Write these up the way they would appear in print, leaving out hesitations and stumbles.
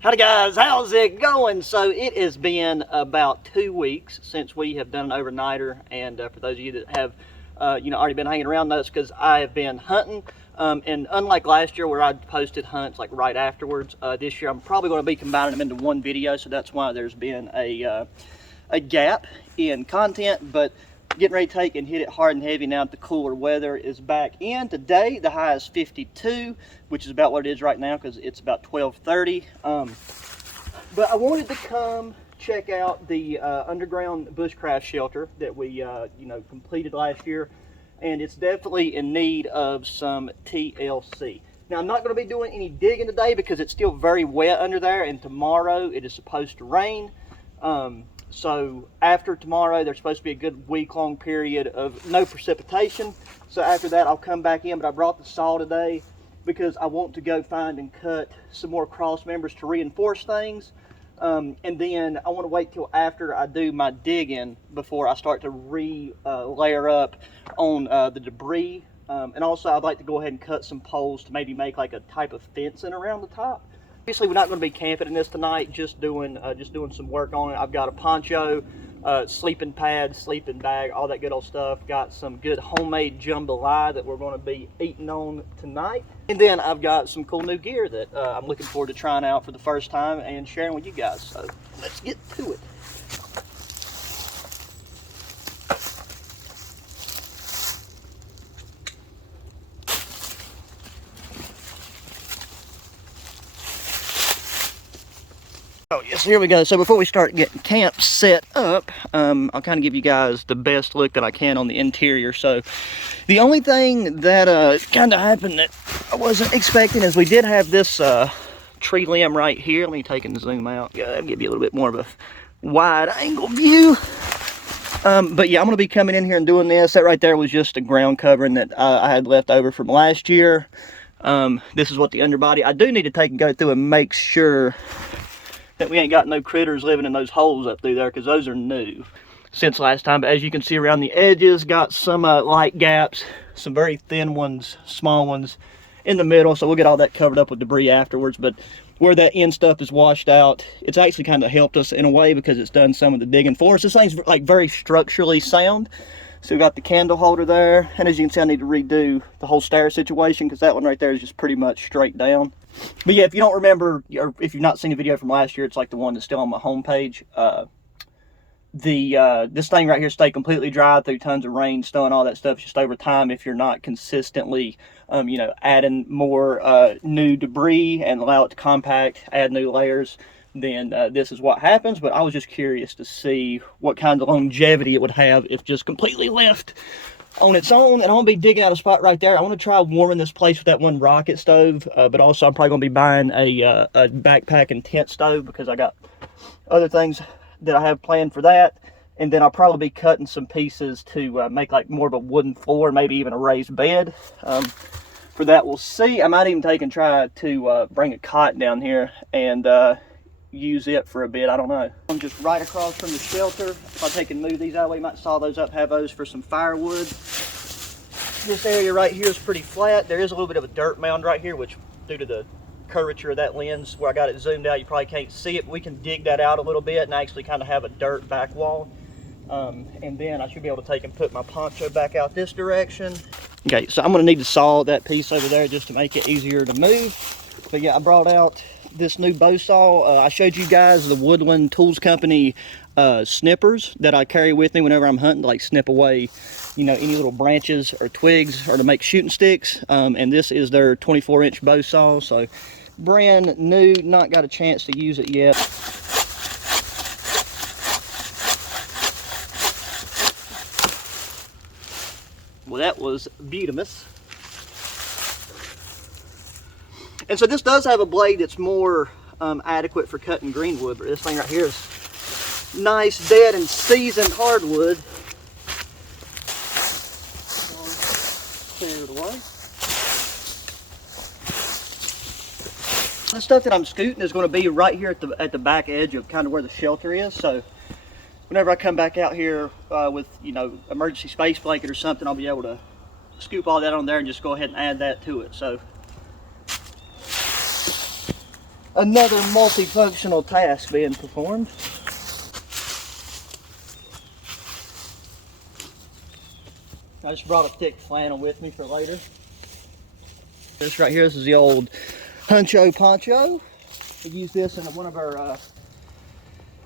Howdy guys, how's it going? So it has been about 2 weeks since we have done an overnighter, and for those of you that have already been hanging around, that's because I have been hunting, and unlike last year where I posted hunts like right afterwards, this year I'm probably going to be combining them into one video, so that's why there's been a gap in content. But getting ready to take and hit it hard and heavy now that the cooler weather is back in. Today the high is 52, which is about what it is right now because it's about 12:30. But I wanted to come check out the underground bushcraft shelter that we completed last year, and it's definitely in need of some TLC. Now I'm not going to be doing any digging today because it's still very wet under there, and tomorrow it is supposed to rain. So after tomorrow, there's supposed to be a good week-long period of no precipitation. So after that, I'll come back in. But I brought the saw today because I want to go find and cut some more cross members to reinforce things. And then I want to wait till after I do my digging before I start to layer up on the debris. And also, I'd like to go ahead and cut some poles to maybe make like a type of fencing around the top. Obviously, we're not going to be camping in this tonight, just doing some work on it. I've got a poncho, sleeping pad, sleeping bag, all that good old stuff. Got some good homemade jambalaya that we're going to be eating on tonight. And then I've got some cool new gear that I'm looking forward to trying out for the first time and sharing with you guys. So let's get to it. Oh yes, here we go. So before we start getting camp set up, I'll kind of give you guys the best look that I can on the interior. So the only thing that kind of happened that I wasn't expecting is we did have this tree limb right here. Let me take and zoom out. I'll give you a little bit more of a wide angle view. But yeah, I'm going to be coming in here and doing this. That right there was just a ground covering that I had left over from last year. This is what the underbody. I do need to take and go through and make sure that we ain't got no critters living in those holes up through there, because those are new since last time. But as you can see around the edges, got some light gaps, some very thin ones, small ones in the middle. So we'll get all that covered up with debris afterwards. But where that end stuff is washed out, it's actually kind of helped us in a way because it's done some of the digging for us. This thing's like very structurally sound. So we got the candle holder there, and as you can see, I need to redo the whole stair situation because that one right there is just pretty much straight down. But yeah, if you don't remember, or if you've not seen the video from last year, it's like the one that's still on my homepage. This thing right here stayed completely dry through tons of rain, snow, and all that stuff. Just over time, if you're not consistently, adding more new debris and allow it to compact, add new layers, then this is what happens. But I was just curious to see what kind of longevity it would have if just completely left on its own. And I'm going to be digging out a spot right there. I want to try warming this place with that one rocket stove, but also I'm probably going to be buying a backpack and tent stove because I got other things that I have planned for that. And then I'll probably be cutting some pieces to make like more of a wooden floor, maybe even a raised bed. For that, we'll see. I might even take and try to bring a cot down here and use it for a bit. I don't know. I'm just right across from the shelter. If I take and move these out of the way, might saw those up, have those for some firewood. This area right here is pretty flat. There is a little bit of a dirt mound right here, which due to the curvature of that lens where I got it zoomed out, you probably can't see it, but we can dig that out a little bit and actually kind of have a dirt back wall. And then I should be able to take and put my poncho back out this direction. Okay, so I'm going to need to saw that piece over there just to make it easier to move. But yeah, I brought out this new bow saw. I showed you guys the Woodland Tools Company snippers that I carry with me whenever I'm hunting to like snip away, any little branches or twigs or to make shooting sticks. And this is their 24-inch bow saw. So brand new, not got a chance to use it yet. Well, that was beautimous. And so this does have a blade that's more adequate for cutting greenwood, but this thing right here is nice, dead, and seasoned hardwood. Clear it away. The stuff that I'm scooting is going to be right here at the back edge of kind of where the shelter is. So whenever I come back out here with emergency space blanket or something, I'll be able to scoop all that on there and just go ahead and add that to it. So Another multifunctional task being performed. I just brought a thick flannel with me for later. This right here, this is the old Huncho Poncho. We use this in one of our,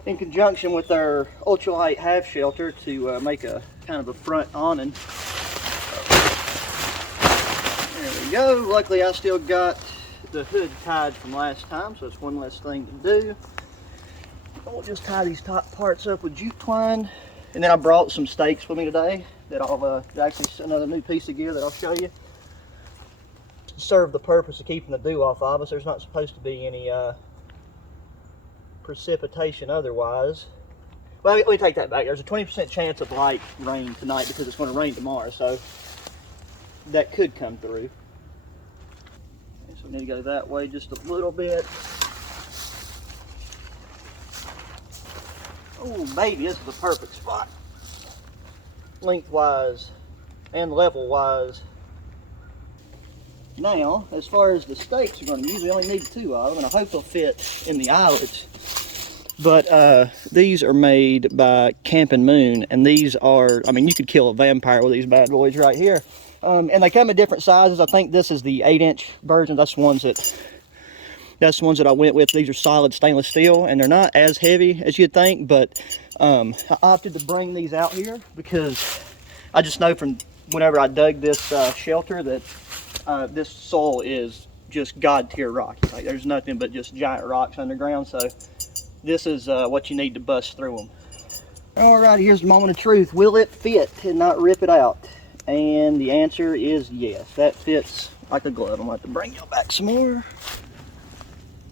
in conjunction with our ultralight half shelter to make a kind of a front awning. There we go. Luckily I still got the hood tied from last time, so it's one less thing to do. I'll just tie these top parts up with jute twine. And then I brought some stakes with me today that I'll actually another new piece of gear that I'll show you. Serve the purpose of keeping the dew off of us. There's not supposed to be any precipitation otherwise. Well, let me take that back. There's a 20% chance of light rain tonight because it's going to rain tomorrow, so that could come through. Okay, so we need to go that way just a little bit. Oh baby, this is the perfect spot. Lengthwise and level wise. Now, as far as the stakes we're going to use, we only need 2 of them, and I hope they'll fit in the eyelets. But these are made by Camp and Moon, and these are, I mean, you could kill a vampire with these bad boys right here. And they come in different sizes. I think this is the 8-inch version. That's the ones that I went with. These are solid stainless steel, and they're not as heavy as you'd think, but I opted to bring these out here because I just know from whenever I dug this shelter that this soil is just god tier rock. Like, there's nothing but just giant rocks underground, so this is what you need to bust through them. Alright, here's the moment of truth. Will it fit and not rip it out? And the answer is yes. That fits like a glove. I'm going to have to bring y'all back some more.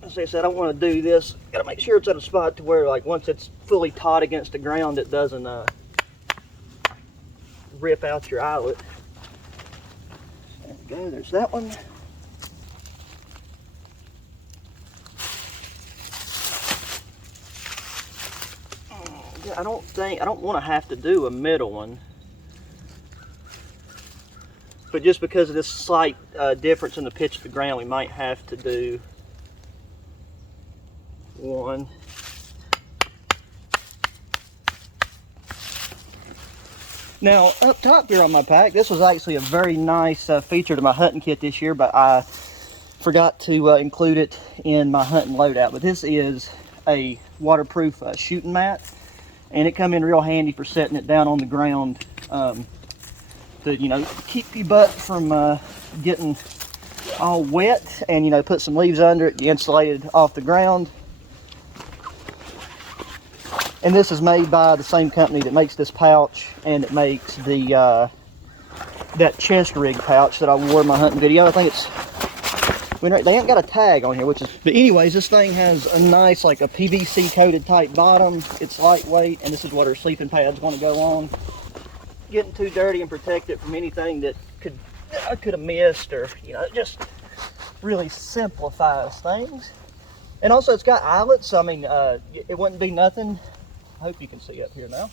As I said, I want to do this. Got to make sure it's at a spot to where, like, once it's fully taut against the ground, it doesn't rip out your eyelet. There we go. There's that one. I don't want to have to do a middle one, but just because of this slight difference in the pitch of the ground, we might have to do one. Now, up top here on my pack, this was actually a very nice feature to my hunting kit this year, but I forgot to include it in my hunting loadout. But this is a waterproof shooting mat, and it come in real handy for setting it down on the ground to, you know, keep your butt from getting all wet, and, you know, put some leaves under it, you insulate it off the ground. And this is made by the same company that makes this pouch, and it makes the that chest rig pouch that I wore in my hunting video. I think it's, they ain't got a tag on here, which is, but anyways, this thing has a nice, like a PVC coated type bottom. It's lightweight, and this is what our sleeping pads want to go on. Getting too dirty and protect it from anything that I could have missed, or, you know, it just really simplifies things. And also it's got eyelets, so I mean, it wouldn't be nothing. I hope you can see up here now.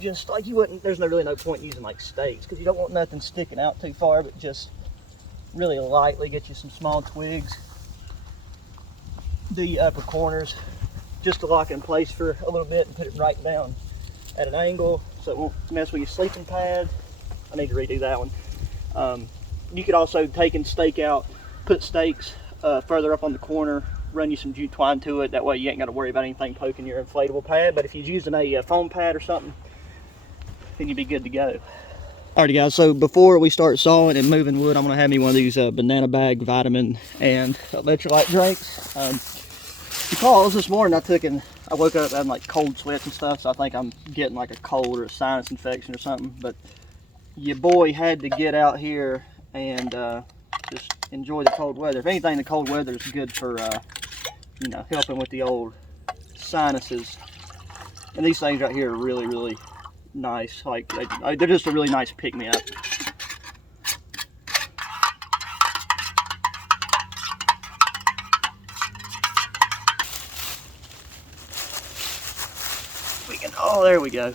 Just like you wouldn't, there's really no point using like stakes, because you don't want nothing sticking out too far, but just really lightly get you some small twigs. The upper corners, just to lock in place for a little bit and put it right down at an angle so it won't mess with your sleeping pad. I need to redo that one. You could also take and stake out, put stakes further up on the corner, run you some jute twine to it. That way you ain't got to worry about anything poking your inflatable pad. But if you're using a foam pad or something, then you'd be good to go. Alrighty guys, so before we start sawing and moving wood, I'm going to have me one of these banana bag vitamin and electrolyte drinks. Because this morning I woke up having like cold sweats and stuff, so I think I'm getting like a cold or a sinus infection or something. But your boy had to get out here and just enjoy the cold weather. If anything, the cold weather is good for you know, helping with the old sinuses. And these things right here are really, really nice. Like, they're just a really nice pick-me-up. Oh, there we go.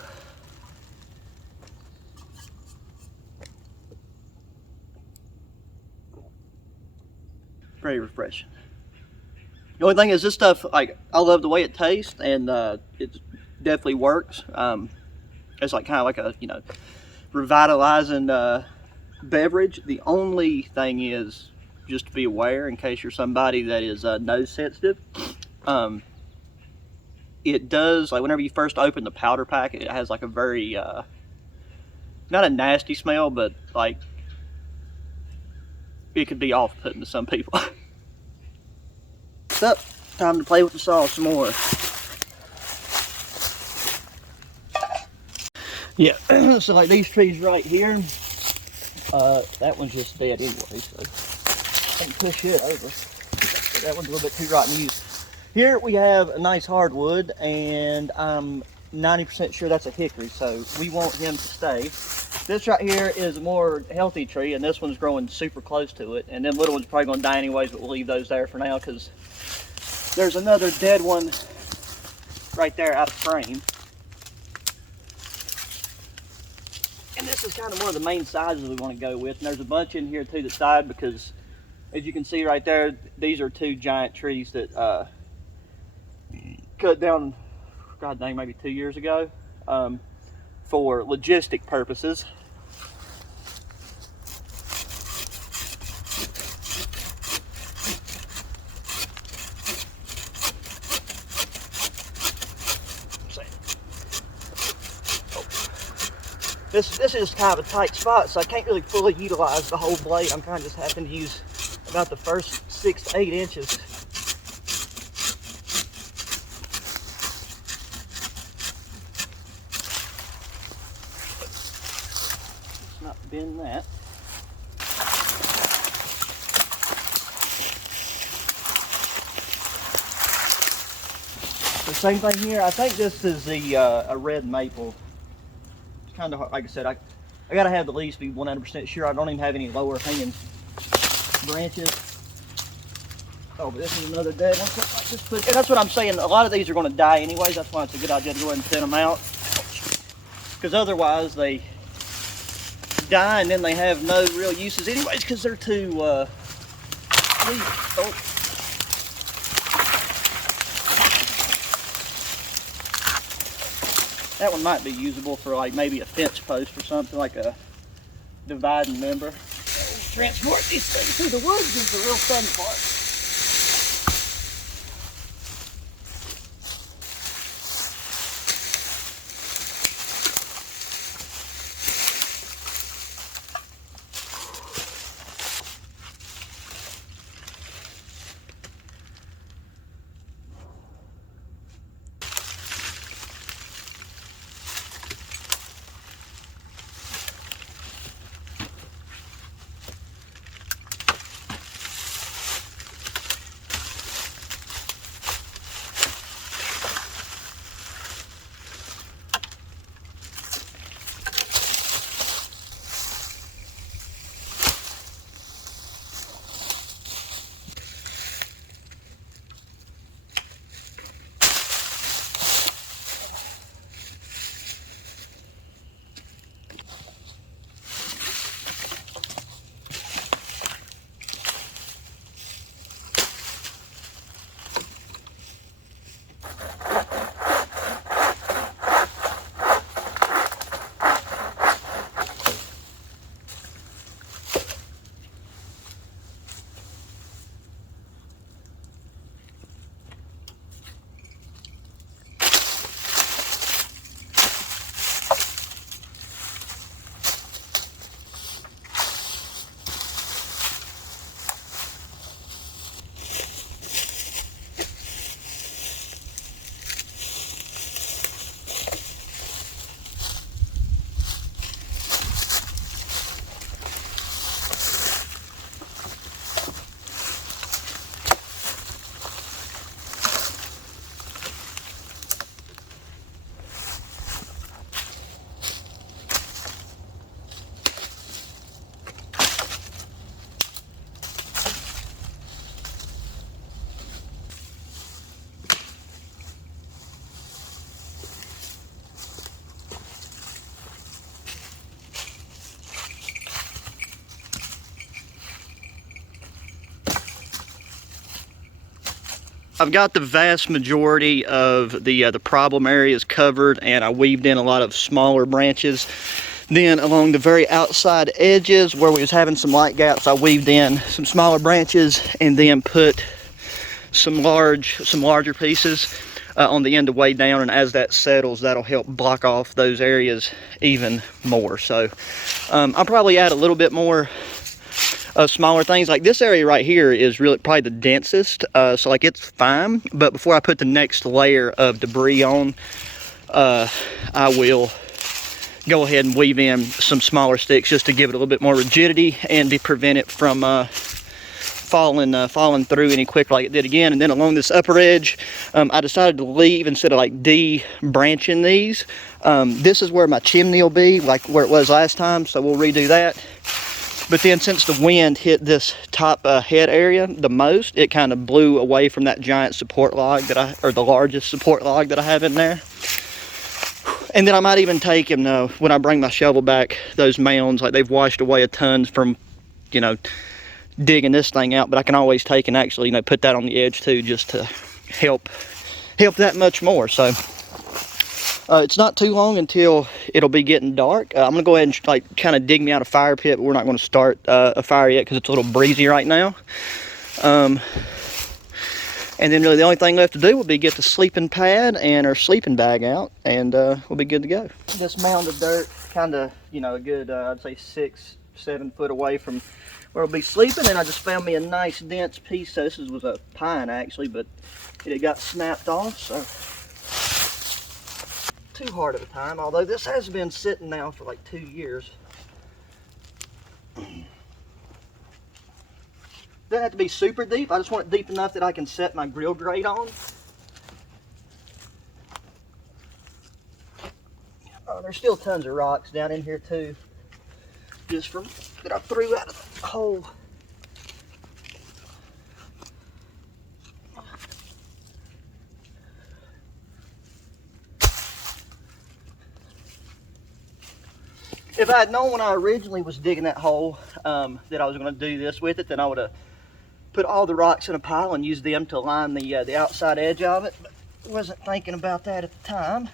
Very refreshing. The only thing is this stuff, like, I love the way it tastes, and it definitely works. It's like kind of like a, you know, revitalizing beverage. The only thing is, just to be aware, in case you're somebody that is nose sensitive, it does, like, whenever you first open the powder pack, it has like a very not a nasty smell, but like it could be off-putting to some people. So, time to play with the sauce some more. Yeah, so like these trees right here, that one's just dead anyway, so I can push it over. That one's a little bit too rotten to use. Here we have a nice hardwood, and I'm 90% sure that's a hickory, so we want him to stay. This right here is a more healthy tree, and this one's growing super close to it, and them little ones are probably going to die anyways, but we'll leave those there for now because there's another dead one right there out of frame. And this is kind of one of the main sizes we want to go with. And there's a bunch in here to the side because, as you can see right there, these are two giant trees that cut down, god dang, maybe 2 years ago for logistic purposes. This is kind of a tight spot, so I can't really fully utilize the whole blade. I'm kind of just having to use about the first 6 to 8 inches. Let's not bend that. The same thing here. I think this is the a red maple. Kind of, like I said, I gotta have the leaves be 100% sure. I don't even have any lower hanging branches. Oh, but this is another dead one. And that's what I'm saying. A lot of these are going to die anyways. That's why it's a good idea to go ahead and thin them out, because otherwise they die and then they have no real uses anyways because they're too weak. Oh. That one might be usable for like maybe a fence post or something, like a dividing member. Transport these things through the woods is the real fun part. I've got the vast majority of the problem areas covered, and I weaved in a lot of smaller branches. Then along the very outside edges where we was having some light gaps, I weaved in some smaller branches and then put some larger pieces on the end to weigh down, and as that settles, that'll help block off those areas even more. So I'll probably add a little bit more smaller things. Like this area right here is really probably the densest, so like it's fine, but before I put the next layer of debris on, I will go ahead and weave in some smaller sticks just to give it a little bit more rigidity and to prevent it from falling through any quicker like it did again. And then along this upper edge, I decided to leave, instead of like de-branching these, this is where my chimney will be, like where it was last time, so we'll redo that. But then since the wind hit this top head area the most, it kind of blew away from that giant support log or the largest support log that I have in there. And then I might even take them, when I bring my shovel back, those mounds, like they've washed away a ton from, you know, digging this thing out, but I can always take and actually, you know, put that on the edge too, just to help that much more. So it's not too long until it'll be getting dark. I'm gonna go ahead and like kind of dig me out a fire pit, but we're not going to start a fire yet because it's a little breezy right now. And then really the only thing left to do will be get the sleeping pad and our sleeping bag out, and we'll be good to go. This mound of dirt, kind of, you know, a good I'd say 6-7 foot away from where we'll be sleeping, and I just found me a nice dense piece. So this was a pine actually, but it got snapped off, so too hard of a time, although this has been sitting now for like 2 years. Doesn't have to be super deep. I just want it deep enough that I can set my grill grate on. Oh, there's still tons of rocks down in here too, just from that I threw out of the hole. If I had known when I originally was digging that hole that I was going to do this with it, then I would have put all the rocks in a pile and used them to line the outside edge of it. But I wasn't thinking about that at the time.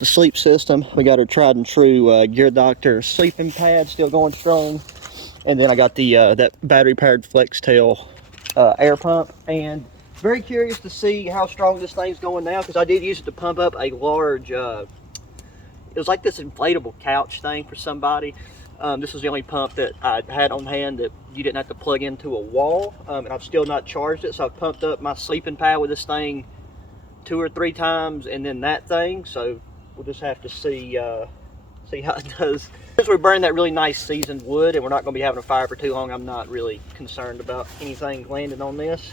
The sleep system, we got our tried and true Gear Doctor sleeping pad still going strong, and then I got the that battery powered flex tail air pump, and very curious to see how strong this thing's going now, because I did use it to pump up a large, it was like this inflatable couch thing for somebody. This was the only pump that I had on hand that you didn't have to plug into a wall, and I've still not charged it, so I've pumped up my sleeping pad with this thing 2 or 3 times, and then that thing, so we'll just have to see how it does. Since we're burning that really nice seasoned wood and we're not going to be having a fire for too long, I'm not really concerned about anything landing on this.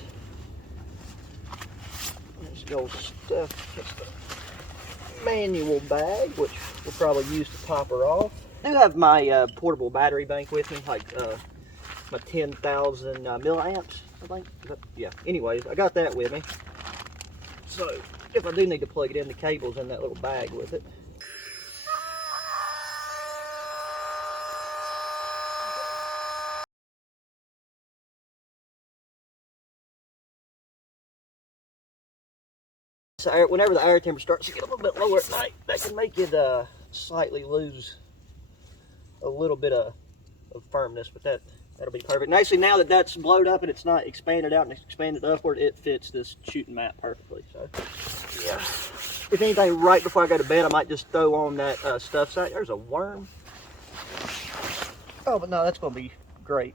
Let's go stuff the manual bag, which we'll probably use to top her off. I do have my portable battery bank with me, like my 10,000 milliamps, I think. Yeah, anyways, I got that with me. So if I do need to plug it in, the cable's in that little bag with it. So whenever the air temperature starts to get a little bit lower at night, that can make it slightly lose a little bit of firmness, but that'll be perfect. And actually, now that that's blowed up and it's not expanded out and it's expanded upward, it fits this shooting mat perfectly. So yeah, if anything, right before I go to bed, I might just throw on that stuff sack. There's a worm. Oh, but no, that's going to be great.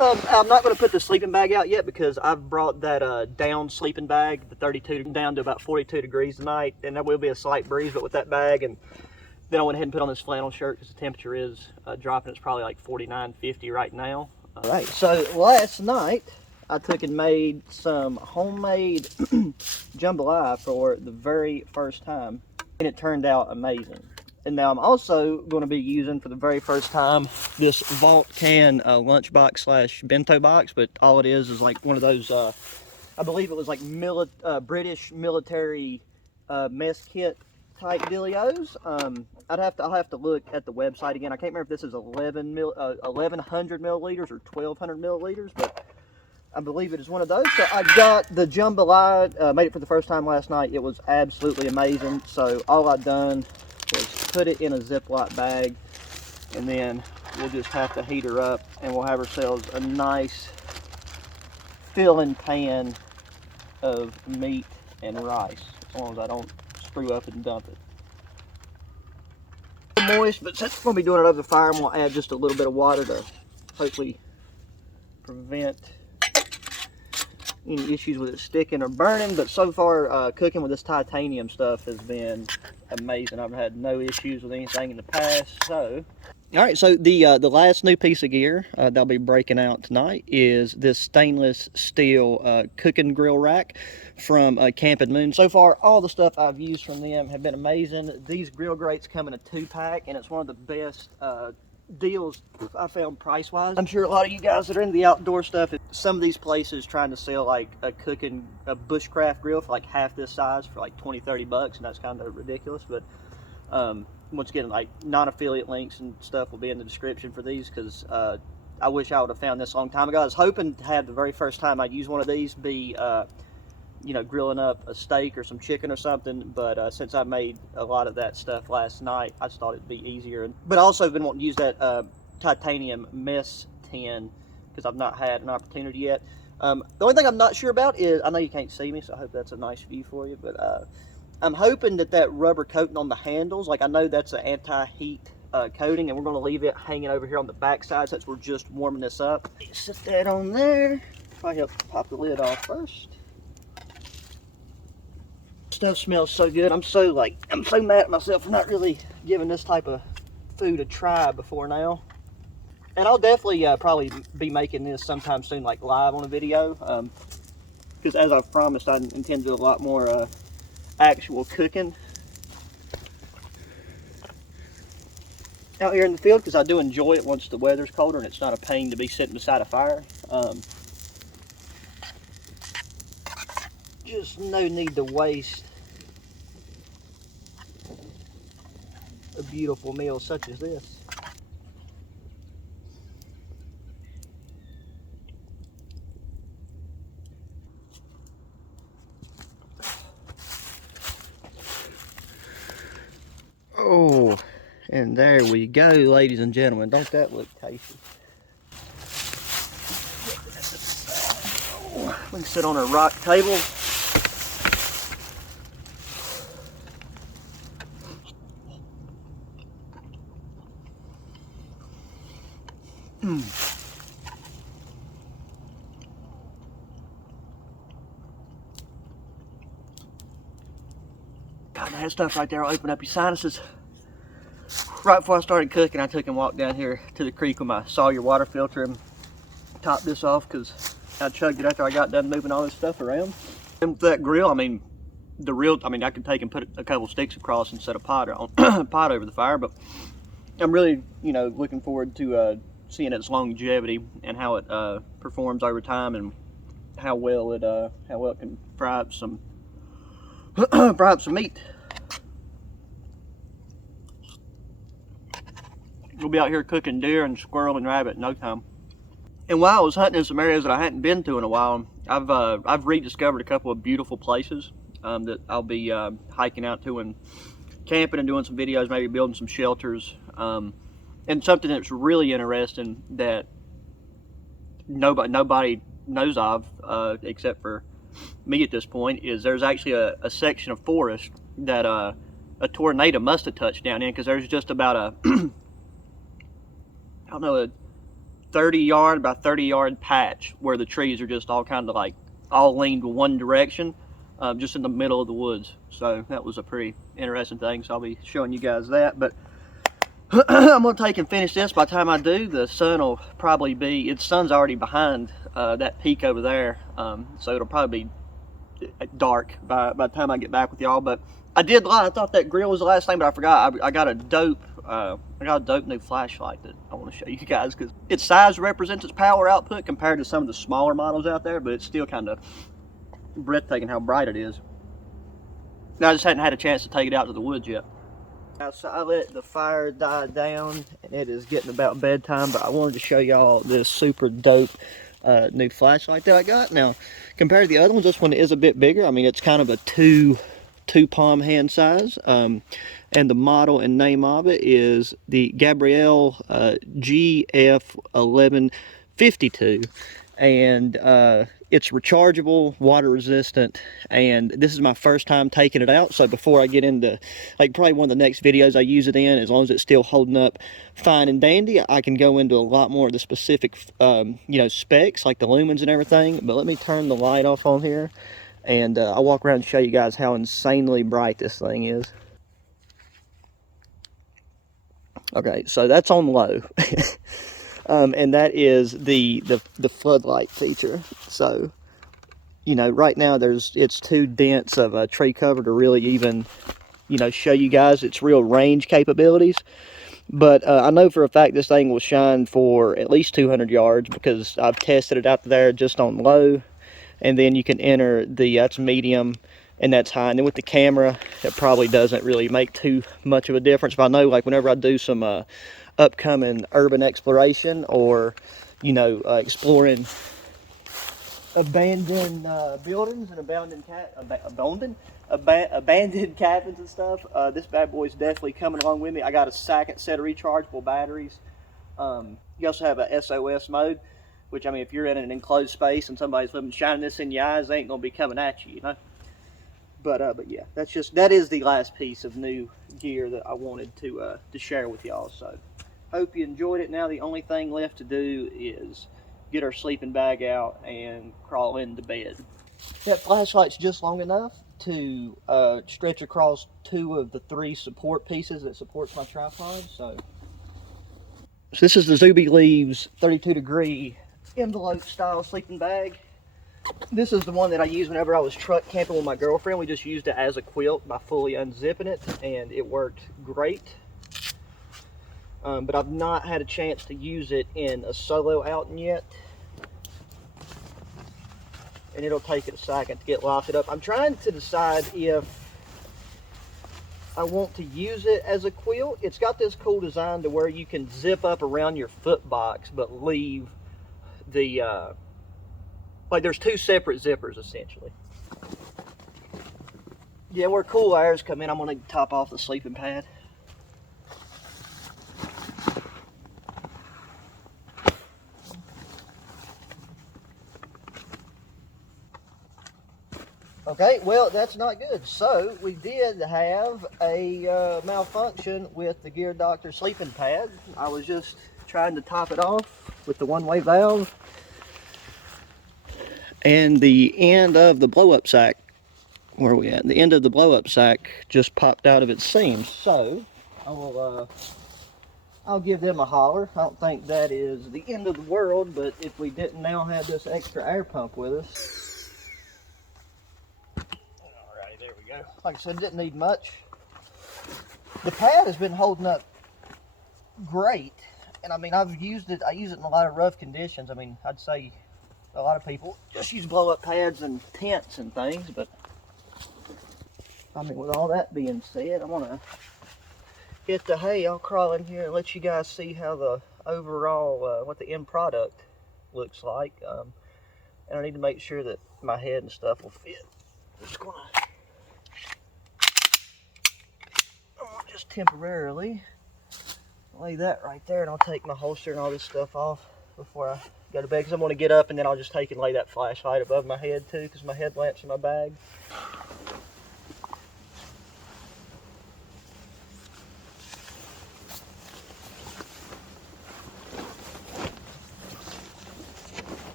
I'm not going to put the sleeping bag out yet because I've brought that down sleeping bag, the 32, down to about 42 degrees tonight, and there will be a slight breeze, but with that bag, and then I went ahead and put on this flannel shirt because the temperature is dropping. It's probably like 49, 50 right now. All right, so last night I took and made some homemade jambalaya for the very first time, and it turned out amazing. And now I'm also going to be using for the very first time this Vault Can lunchbox slash bento box, but all it is like one of those, I believe it was like British military mess kit type dealios. I'll have to look at the website again. I can't remember if this is 1100 milliliters or 1200 milliliters, but I believe it is one of those. So I got the jambalaya, made it for the first time last night. It was absolutely amazing. So all I've done was put it in a Ziploc bag, and then we'll just have to heat her up, and we'll have ourselves a nice filling pan of meat and rice, as long as I don't screw up and dump it. Moist, but since we're going to be doing it over the fire, I'm going to add just a little bit of water to hopefully prevent any issues with it sticking or burning. But so far, cooking with this titanium stuff has been amazing. I've had no issues with anything in the past. So all right, so the last new piece of gear that I'll be breaking out tonight is this stainless steel cooking grill rack from Camp and Moon. So far, all the stuff I've used from them have been amazing. These grill grates come in a 2-pack, and it's one of the best deals I found price-wise. I'm sure a lot of you guys that are into the outdoor stuff, some of these places trying to sell like a Bushcraft grill for like half this size for like 20-30 bucks, and that's kind of ridiculous. But once again, like non-affiliate links and stuff will be in the description for these, because I wish I would have found this a long time ago. I was hoping to have the very first time I'd use one of these be you know, grilling up a steak or some chicken or something, but since I made a lot of that stuff last night, I just thought it'd be easier. But I also have been wanting to use that titanium mess tin because I've not had an opportunity yet. The only thing I'm not sure about is, I know you can't see me, so I hope that's a nice view for you, but I'm hoping that rubber coating on the handles, like I know that's an anti-heat coating, and we're going to leave it hanging over here on the back side since we're just warming this up. Set that on there. Probably help pop the lid off first. Stuff smells so good. I'm so mad at myself for not really giving this type of food a try before now. And I'll definitely probably be making this sometime soon, like live on a video, because as I've promised, I intend to do a lot more actual cooking out here in the field, because I do enjoy it once the weather's colder and it's not a pain to be sitting beside a fire. Just no need to waste a beautiful meal such as this. Oh, and there we go, ladies and gentlemen. Don't that look tasty? We can sit on a rock table. God, that stuff right there will open up your sinuses. Right before I started cooking, I took and walked down here to the creek with my Sawyer water filter and topped this off because I chugged it after I got done moving all this stuff around. And with that grill, I mean, I could take and put a couple sticks across and set a pot over the fire, but I'm really, looking forward to seeing its longevity and how it performs over time and how well it can fry up some meat. We'll be out here cooking deer and squirrel and rabbit in no time. And while I was hunting in some areas that I hadn't been to in a while, I've rediscovered a couple of beautiful places that I'll be hiking out to and camping and doing some videos, maybe building some shelters. And something that's really interesting that nobody knows of except for me at this point is there's actually a section of forest that a tornado must have touched down in, because there's just about a I don't know, a 30 by 30 yard patch where the trees are just all kind of like all leaned one direction, just in the middle of the woods. So that was a pretty interesting thing, so I'll be showing you guys that. But I'm gonna take and finish this. By the time I do, the sun will probably be, its sun's already behind that peak over there, so it'll probably be dark by the time I get back with y'all. But I did lie, I thought that grill was the last thing, but I forgot. I got a dope new flashlight that I want to show you guys, because its size represents its power output compared to some of the smaller models out there, but it's still kind of breathtaking how bright it is. Now, I just hadn't had a chance to take it out to the woods yet. So I let the fire die down, and it is getting about bedtime, but I wanted to show y'all this super dope new flashlight that I got. Now, compared to the other ones, this one is a bit bigger. I mean, it's kind of a two palm hand size, and the model and name of it is the Gabrielle GF1152, and it's rechargeable, water resistant, and this is my first time taking it out. So before I get into probably one of the next videos I use it in, as long as it's still holding up fine and dandy, I can go into a lot more of the specific specs, like the lumens and everything. But let me turn the light off on here, and I'll walk around and show you guys how insanely bright this thing is. Okay, so that's on low. And that is the floodlight feature. So, right now it's too dense of a tree cover to really even, show you guys its real range capabilities. But I know for a fact this thing will shine for at least 200 yards because I've tested it out there just on low. And then you can enter that's medium and that's high. And then with the camera, it probably doesn't really make too much of a difference. But I know, whenever I do some upcoming urban exploration or, exploring abandoned buildings and abandoned cabins and stuff, this bad boy is definitely coming along with me. I got a second set of rechargeable batteries. You also have a SOS mode, which, I mean, if you're in an enclosed space and somebody's shining this in your eyes, they ain't gonna be coming at you, But yeah, that is the last piece of new gear that I wanted to share with y'all. So hope you enjoyed it. Now the only thing left to do is get our sleeping bag out and crawl into bed. That flashlight's just long enough to stretch across 2 of the 3 support pieces that supports my tripod. So this is the Zuby Leaves 32-degree envelope style sleeping bag. This is the one that I used whenever I was truck camping with my girlfriend. We just used it as a quilt by fully unzipping it, and it worked great. But I've not had a chance to use it in a solo outing yet. And it'll take it a second to get lofted up. I'm trying to decide if I want to use it as a quilt. It's got this cool design to where you can zip up around your foot box, but leave the, there's 2 separate zippers essentially. Yeah, where cool airs come in, I'm gonna top off the sleeping pad. Okay, well, that's not good. So we did have a malfunction with the Gear Doctor sleeping pad. I was just trying to top it off with the one-way valve, and the end of the blow-up sack, where are we at? The end of the blow-up sack just popped out of its seams. So I'll give them a holler. I don't think that is the end of the world, but if we didn't now have this extra air pump with us. Alright, there we go. Like I said, it didn't need much. The pad has been holding up great, and I mean, I've used it. I use it in a lot of rough conditions. I mean, I'd say a lot of people just use blow-up pads and tents and things, but I mean, with all that being said, I want to hit the hay. I'll crawl in here and let you guys see how the overall, what the end product looks like. And I need to make sure that my head and stuff will fit. I'm just gonna just temporarily lay that right there, and I'll take my holster and all this stuff off before I go to bed, because I'm going to get up and then I'll just take and lay that flashlight above my head too, because my headlamp's in my bag.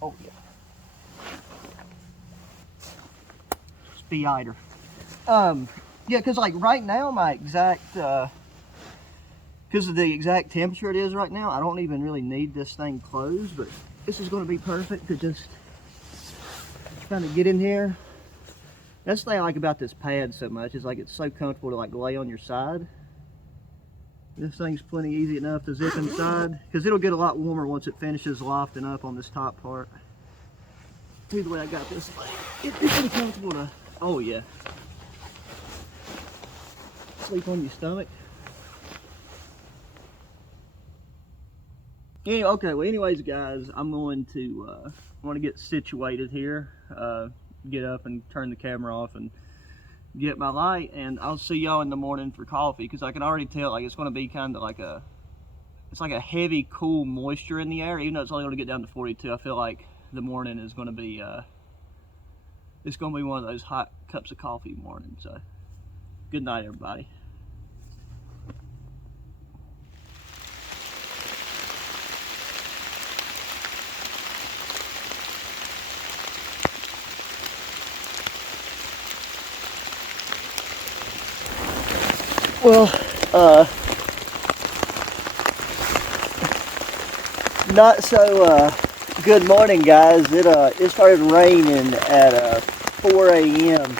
Oh yeah. Speed-eater. Yeah, because like right now my exact, because of the exact temperature it is right now, I don't even really need this thing closed, but this is going to be perfect to just kind of get in here. That's the thing I like about this pad so much, is like it's so comfortable to like lay on your side. This thing's plenty easy enough to zip inside, because it'll get a lot warmer once it finishes lofting up on this top part. See the way I got this, it's pretty comfortable to, oh yeah, sleep on your stomach. Yeah, okay, well anyways guys, I'm going to get situated here, get up and turn the camera off and get my light, and I'll see y'all in the morning for coffee, because I can already tell like it's going to be kind of like it's like a heavy cool moisture in the air. Even though it's only going to get down to 42, I feel like the morning is going to be it's going to be one of those hot cups of coffee mornings. So good night everybody. Well, not so good morning guys. It started raining at 4 a.m.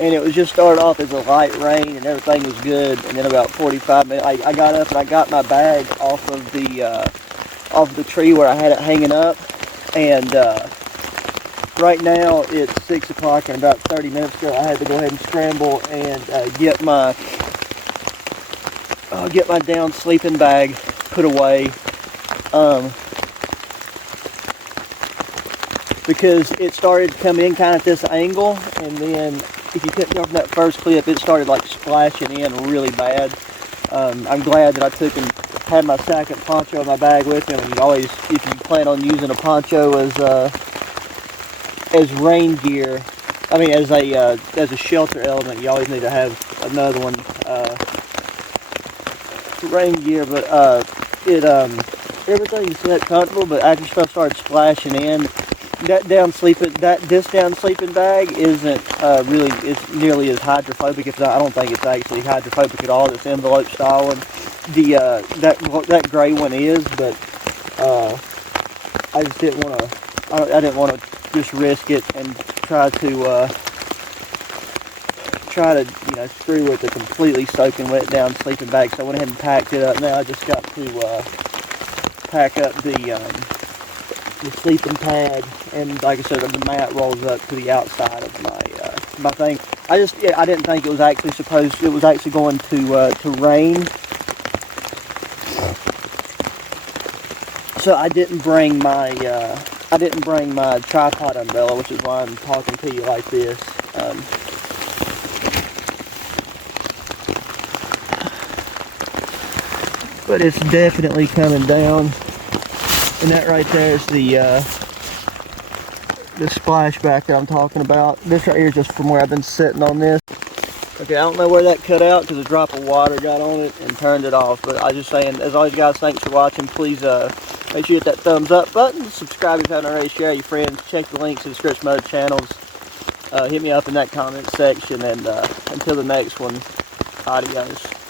and it was just started off as a light rain and everything was good, and then about 45 minutes I got up and I got my bag off of the tree where I had it hanging up, and right now it's 6 o'clock, and about 30 minutes ago I had to go ahead and scramble and get my down sleeping bag put away, because it started coming in kind of at this angle, and then if you couldn't go from that first clip, it started like splashing in really bad. I'm glad that I took and had my second poncho in my bag with me. And always, if you plan on using a poncho as rain gear, I mean as a shelter element, you always need to have another one. Rain gear, but everything's that comfortable, but after stuff started splashing in, this down sleeping bag isn't really, it's nearly as hydrophobic. If not, I don't think it's actually hydrophobic at all. It's envelope style, and that gray one is, but I just didn't want to. I didn't want to just risk it and try to screw with a completely soaking wet down sleeping bag. So I went ahead and packed it up. Now I just got to pack up the sleeping pad, and like I said, the mat rolls up to the outside of my thing. I didn't think it was actually going to rain, so I didn't bring my tripod umbrella, which is why I'm talking to you like this. But it's definitely coming down, and that right there is the this splashback that I'm talking about. This right here is just from where I've been sitting on this. Okay, I don't know where that cut out because a drop of water got on it and turned it off. But I was just saying, as always, guys, thanks for watching. Please make sure you hit that thumbs up button. Subscribe if you haven't already. Share with your friends. Check the links in the description of other channels. Hit me up in that comment section. And until the next one, adios.